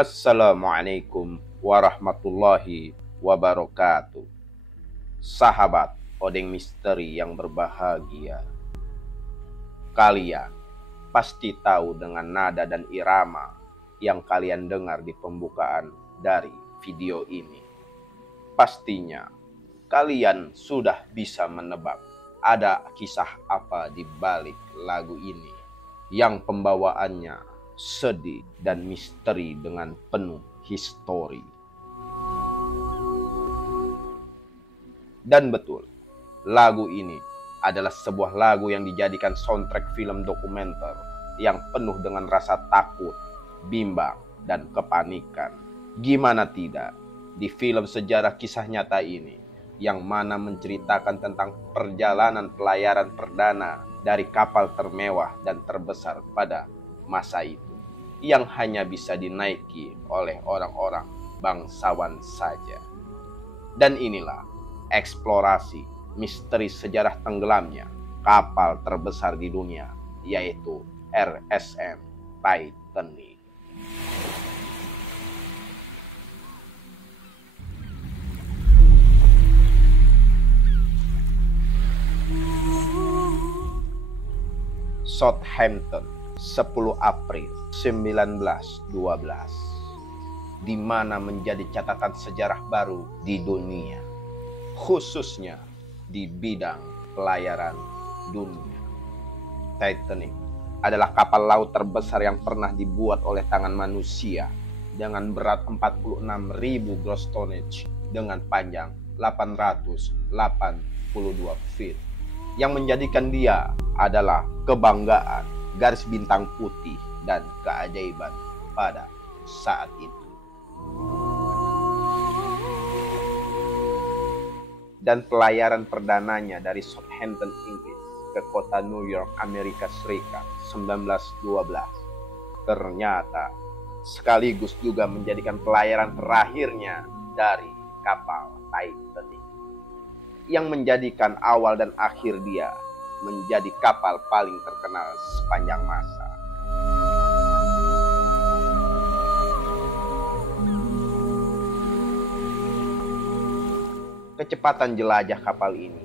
Assalamualaikum warahmatullahi wabarakatuh. Sahabat Odeng Misteri yang berbahagia, kalian pasti tahu dengan nada dan irama yang kalian dengar di pembukaan dari video ini. Pastinya kalian sudah bisa menebak ada kisah apa di balik lagu ini yang pembawaannya sedih dan misteri dengan penuh histori. Dan betul, lagu ini adalah sebuah lagu yang dijadikan soundtrack film dokumenter yang penuh dengan rasa takut, bimbang, dan kepanikan. Gimana tidak, di film sejarah kisah nyata ini, yang mana menceritakan tentang perjalanan pelayaran perdana dari kapal termewah dan terbesar pada masa itu, yang hanya bisa dinaiki oleh orang-orang bangsawan saja. Dan inilah eksplorasi misteri sejarah tenggelamnya kapal terbesar di dunia, yaitu RSM Titanic. Southampton, 10 April 1912, di mana menjadi catatan sejarah baru di dunia, khususnya di bidang pelayaran dunia. Titanic adalah kapal laut terbesar yang pernah dibuat oleh tangan manusia dengan berat 46.000 gross tonnage dengan panjang 882 feet, yang menjadikan dia adalah kebanggaan, garis bintang putih, dan keajaiban pada saat itu. Dan pelayaran perdananya dari Southampton, Inggris ke kota New York, Amerika Serikat 1912 ternyata sekaligus juga menjadikan pelayaran terakhirnya dari kapal Titanic, yang menjadikan awal dan akhir dia menjadi kapal paling terkenal sepanjang masa. Kecepatan jelajah kapal ini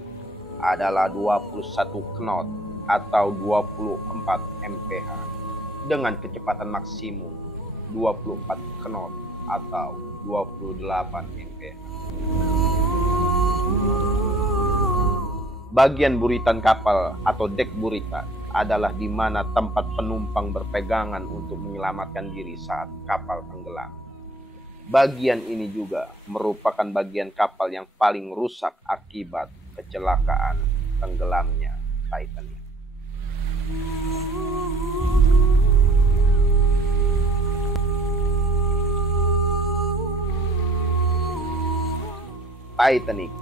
adalah 21 knot atau 24 mph dengan kecepatan maksimum 24 knot atau 28 mph. Bagian buritan kapal atau dek buritan adalah di mana tempat penumpang berpegangan untuk menyelamatkan diri saat kapal tenggelam. Bagian ini juga merupakan bagian kapal yang paling rusak akibat kecelakaan tenggelamnya Titanic. Titanic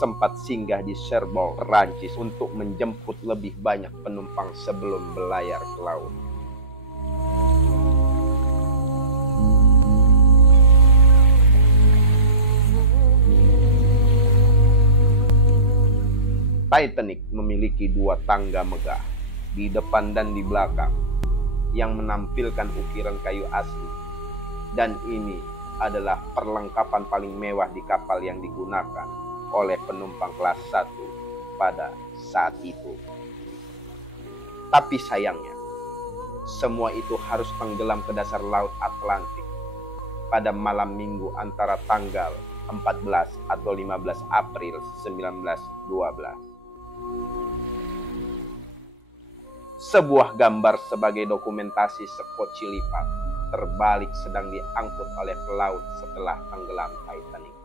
sempat singgah di Cherbourg, Perancis untuk menjemput lebih banyak penumpang sebelum berlayar ke laut. Titanic memiliki 2 tangga megah di depan dan di belakang yang menampilkan ukiran kayu asli, dan ini adalah perlengkapan paling mewah di kapal yang digunakan oleh penumpang kelas 1 pada saat itu. Tapi sayangnya, semua itu harus tenggelam ke dasar laut Atlantik pada malam minggu antara tanggal 14 atau 15 April 1912. Sebuah gambar sebagai dokumentasi sekoci lipat terbalik sedang diangkut oleh pelaut setelah tenggelam Titanic.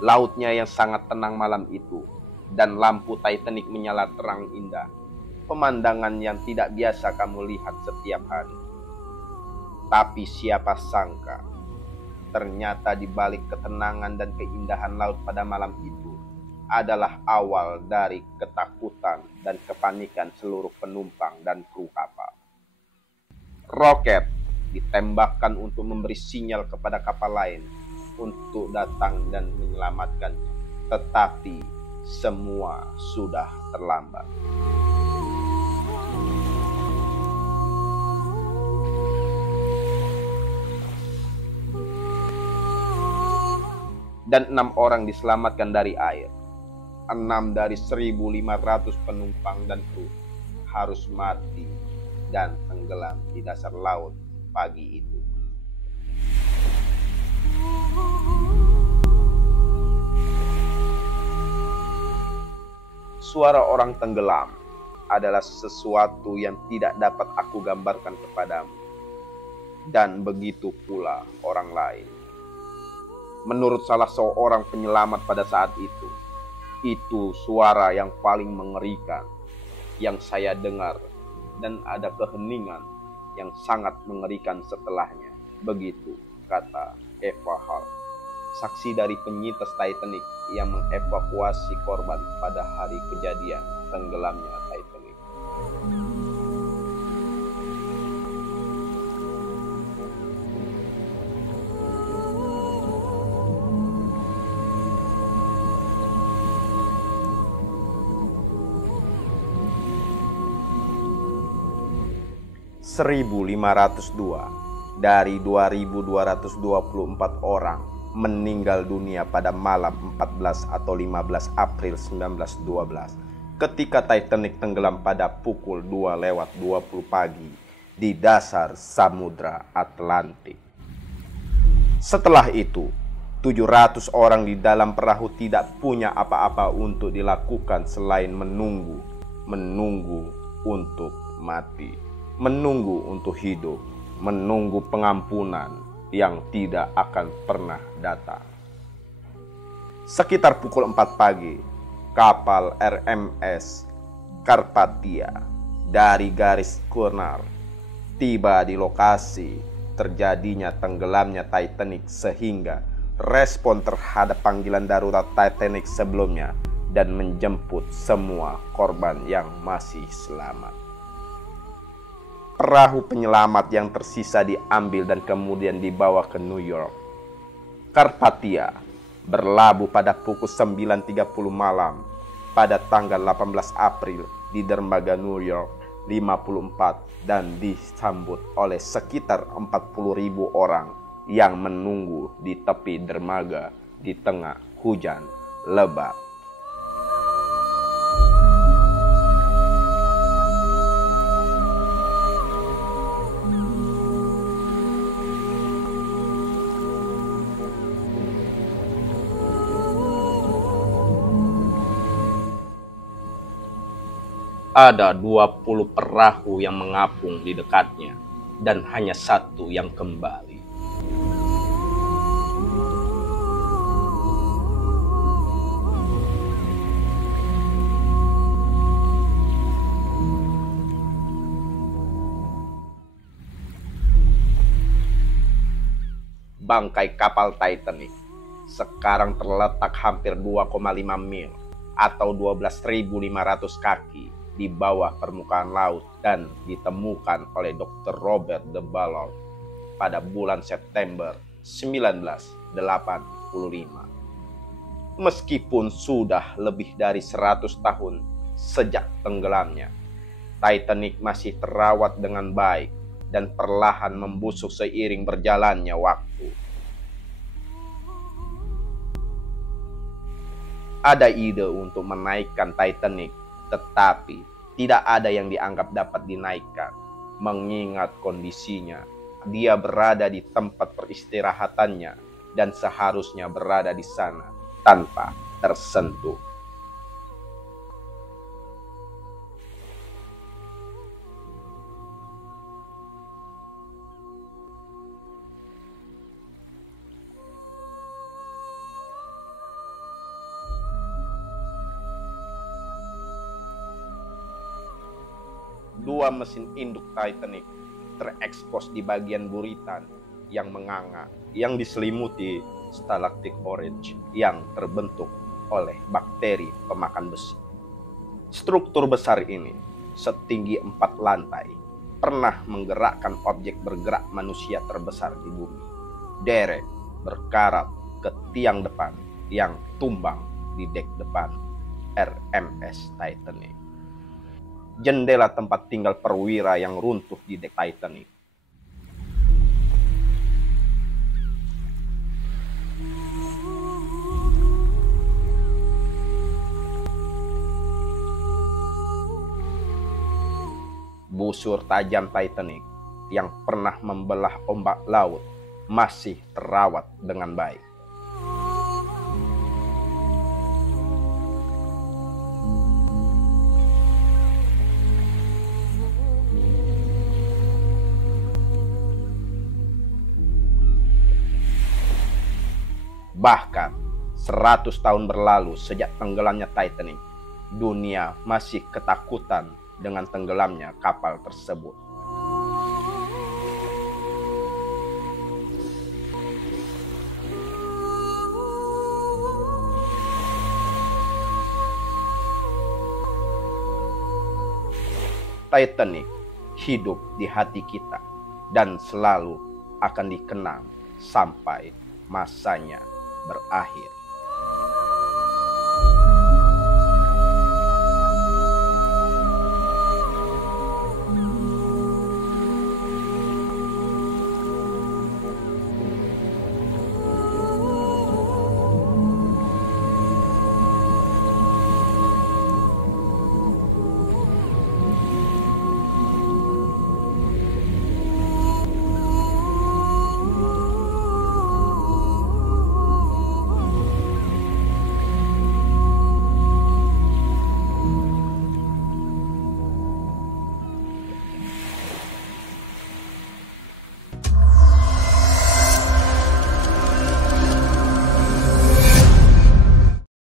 Lautnya yang sangat tenang malam itu, dan lampu Titanic menyala terang indah. Pemandangan yang tidak biasa kamu lihat setiap hari. Tapi siapa sangka, ternyata di balik ketenangan dan keindahan laut pada malam itu adalah awal dari ketakutan dan kepanikan seluruh penumpang dan kru kapal. Roket ditembakkan untuk memberi sinyal kepada kapal lain untuk datang dan menyelamatkannya. tetapi semua sudah terlambat. Dan 6 orang diselamatkan dari air. 6 dari 1.500 penumpang dan kru harus mati dan tenggelam di dasar laut pagi itu. Suara orang tenggelam adalah sesuatu yang tidak dapat aku gambarkan kepadamu, dan begitu pula orang lain. Menurut salah seorang penyelamat pada saat itu suara yang paling mengerikan yang saya dengar, dan ada keheningan yang sangat mengerikan setelahnya. Begitu kata Eva Hart, saksi dari penyintas Titanic yang mengevakuasi korban pada hari kejadian tenggelamnya Titanic. (1502) dari 2.224 orang meninggal dunia pada malam 14 atau 15 April 1912 ketika Titanic tenggelam pada pukul 2:20 pagi di dasar Samudra Atlantik. Setelah itu, 700 orang di dalam perahu tidak punya apa-apa untuk dilakukan selain menunggu untuk mati, menunggu untuk hidup, menunggu pengampunan yang tidak akan pernah datang. Sekitar pukul 4 pagi, kapal RMS Carpathia dari garis Cunard tiba di lokasi terjadinya tenggelamnya Titanic, sehingga respon terhadap panggilan darurat Titanic sebelumnya dan menjemput semua korban yang masih selamat. Perahu penyelamat yang tersisa diambil dan kemudian dibawa ke New York. Carpathia berlabuh pada pukul 9:30 malam pada tanggal 18 April di dermaga New York 54 dan disambut oleh sekitar 40.000 orang yang menunggu di tepi dermaga di tengah hujan lebat. Ada 20 perahu yang mengapung di dekatnya dan hanya satu yang kembali. Bangkai kapal Titanic sekarang terletak hampir 2,5 mil atau 12.500 kaki di bawah permukaan laut dan ditemukan oleh Dr. Robert de Ballard pada bulan September 1985. Meskipun sudah lebih dari 100 tahun sejak tenggelamnya, Titanic masih terawat dengan baik dan perlahan membusuk seiring berjalannya waktu. Ada ide untuk menaikkan Titanic, tetapi tidak ada yang dianggap dapat dinaikkan, mengingat kondisinya. Dia berada di tempat peristirahatannya dan seharusnya berada di sana tanpa tersentuh. Dua mesin induk Titanic terekspos di bagian buritan yang menganga, yang diselimuti stalaktit orange yang terbentuk oleh bakteri pemakan besi. Struktur besar ini, setinggi 4 lantai, pernah menggerakkan objek bergerak manusia terbesar di bumi, derek berkarat ke tiang depan yang tumbang di dek depan RMS Titanic. Jendela tempat tinggal perwira yang runtuh di dek Titanic. Busur tajam Titanic yang pernah membelah ombak laut masih terawat dengan baik. Bahkan 100 tahun berlalu sejak tenggelamnya Titanic, dunia masih ketakutan dengan tenggelamnya kapal tersebut. Titanic hidup di hati kita dan selalu akan dikenang sampai masanya berakhir.